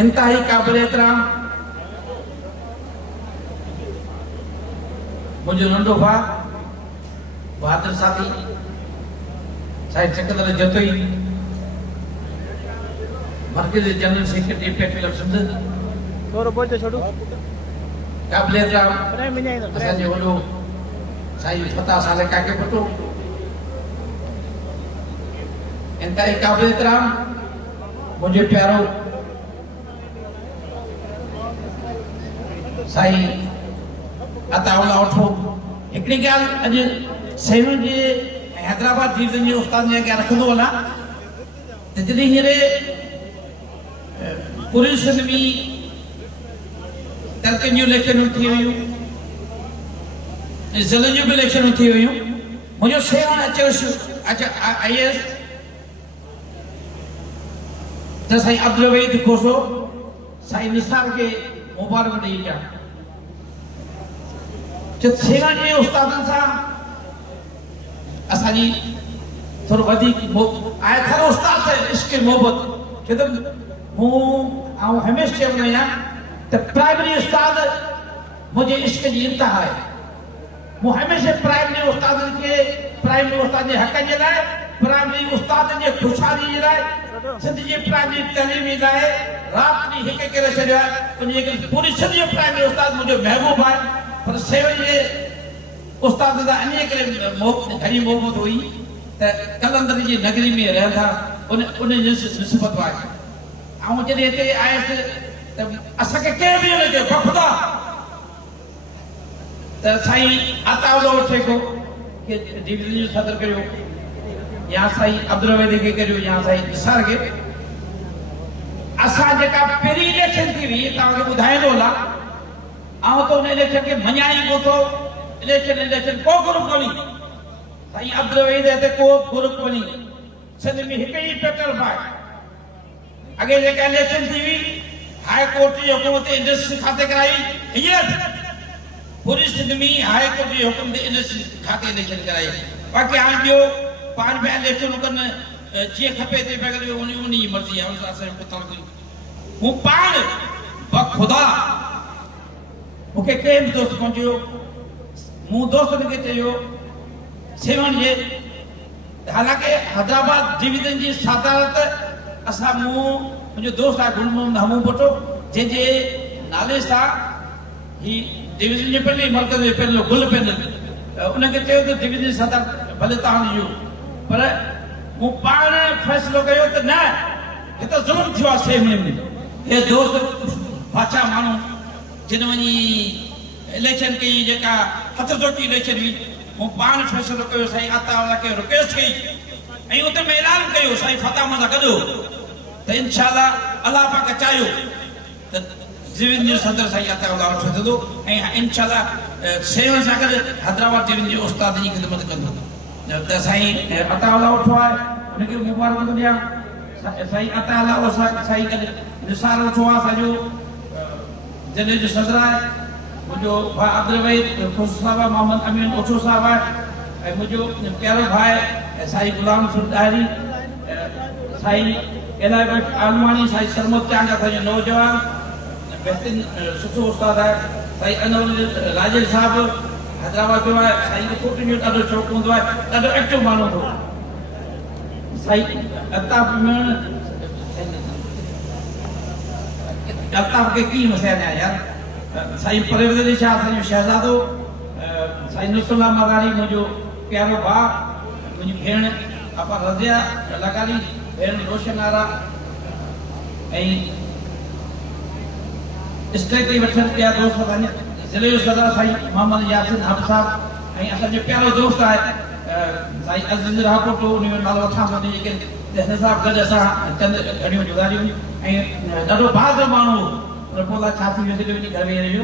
इंतहाई काबिल एहतराम मुझे नंढो भाउ बहादुर साथी साहिब सिकंदर जतोई मरकज़ी जनरल सेक्रेटरी पेट्रोल सिंध थोरो बोलते छोड़ो काबिल एहतराम प्रेम में नहीं असांजे वॾो साईं फता साले काके पुटो इंतहाई काबिल एहतराम मुझे प्यारो साईं अताउल्ला उठो हिकिड़ी ॻाल्हि अॼु सेवन जे हैदराबाद डिवीज़न जे उस्ताद जे अॻियां रखंदो वञा त जॾहिं हींअर पुलिस में तलकनि जूं इलेक्शनूं थी हुयूं ऐं ज़िलनि जूं बि इलेक्शनूं थी हुयूं मुंहिंजो सेवन अचे IAS त साईं अब्दुल वहीद खोसो साईं निसार खे मुबारक ॾेई ॾियां सेना जे उस्तादनि सां असांजी थोरो वधीक आहे हर उस्ताद सां इश्क मोहबत छो त मूं हमेशह चवंदो आहियां त प्राइमरी उस्ताद मुंहिंजे इश्क जी इंतिहा आहे मूं हमेशह प्राइमरी उस्तादनि खे प्राइमरी उस्ताद जे हक़ जे लाइ प्राइमरी उस्तादनि जे ख़ुशहाली जे लाइ सिंध जी प्राइमरी तइलीम लाइ राति ॾींहुं हिकु करे छॾियो आहे उनजे पूरी सिंध जो प्राइमरी उस्ताद मुंहिंजो महबूब आहे पर सेवन जे उस्ताद सां इन करे घणी मोहबत हुई त कलंदर जी नगरी में रहंदा उन निस्बत आहे ऐं जॾहिं हिते आयुसि त असांखे कंहिं बि न चयो बख़ुदा त साईं अताउल्ला उठे को के डिवीज़न जो सदर करियो या साईं अब्दुल वहीद खे करियो या साईं निसार खे असां जेका पहिरीं इलेक्शन थी हुई तव्हांखे ॿुधाईंदो हलां ऐं त उन इलेक्शन खे मञाई कोन थो इलेक्शन को ग्रुप कोन्हे साईं अब्दुल वहीद ते को ग्रुप कोन्हे सिंध में हिकु ई पेट्रोल पंप अॻे जेका इलेक्शन थी हुई हाई कोर्ट जी हुकुम ते इंडस्ट्री खाते कराई हींअर पूरी सिंध में हाई कोर्ट जे हुकुम ते इंडस्ट्री खाते इलेक्शन कराई बाक़ी हाणे ॿियो पाण ॿिया इलेक्शनूं कनि जीअं खपे ते पिया उन जी मर्ज़ी आहे असांजो पुतल कोई हू पाण बख़ुदा मूंखे कंहिं बि दोस्त कोन चयो मूं दोस्तनि खे चयो सेवन जे हालांकि हैदराबाद डिवीज़न जी सदारत असां मुंहिंजो दोस्त आहे गुल मोहम्मद हमू भुट्टो जंहिंजे नाले सां ही डिवीज़न जो पैनल मर्कज़ जो पैनल गुल पैनल उनखे चयो त डिवीज़न सदारत भले तव्हां ॾियो पर मूं पाण फ़ैसिलो कयो त न हिते ज़ुल्म थियो आहे सेवन में हे दोस्त बादशाह माण्हू जिन वञी इलेक्शन कई जेका हथ जोटी इलेक्शन हुई मूं पाण फ़ैसिलो कयो साईं अताउल्ला खे रिक्वेस्ट कई ऐं उते में ऐलान कयो साईं फता सां गॾु त इंशाअल्लाह अलाह पाक चाहियो त डिवीज़न जो सदर साईं अताउल्ला वठंदो ऐं इंशाअल्लाह सेवन सां गॾु हैदराबाद डिवीज़न जो उस्ताद जी ख़िदमत कंदो त साईं अताउल्ला वठो आहे हुनखे मुबारक ॾियां साईं अताउल्ला साईं गॾु निसार वठो आहे असांजो जनरल जो सदर आहे मुंहिंजो भाउ अब्दुल वहीद खुश साहब आहे मोहम्मद अमीन ओछो साहब आहे ऐं मुंहिंजो प्यारो भाउ साईं गुलाम सुरदारी साईं इलाही भट्ट आलवाणी साईं सरमत चांद असांजो नौजवान बहितरीन सुठो उस्ताद आहे साईं अनवर राजेश साहब हैदराबाद जो आहे साईं खे फोटुनि जो ॾाढो शौक़ु हूंदो आहे ॾाढो एक्टिव माण्हू हूंदो साईं अल्ताफ़ अल्ताफ़ खे कीअं मसाया यार साईं परवेज़ अली शाह असांजो शहज़ादो साईं नुसरुल्ला मदानी मुंहिंजो प्यारो भाउ मुंहिंजी भेण अपा रज़िया लगाली भेण रोशन आरा ऐं स्टेट ते वठनि पिया दोस्त असांजा ज़िले जो सदर साईं मोहम्मद यासिन हब साहब ऐं असांजो प्यारो दोस्त आहे साईं अज़ीज़ रापोटो उन जो नालो वठां थो जेके हिसाब गॾु असां चंद घड़ियूं गुज़ारियूं ऐं ॾाढो बहादुर माण्हू पर पोइ छा थी वियो घर में रहियो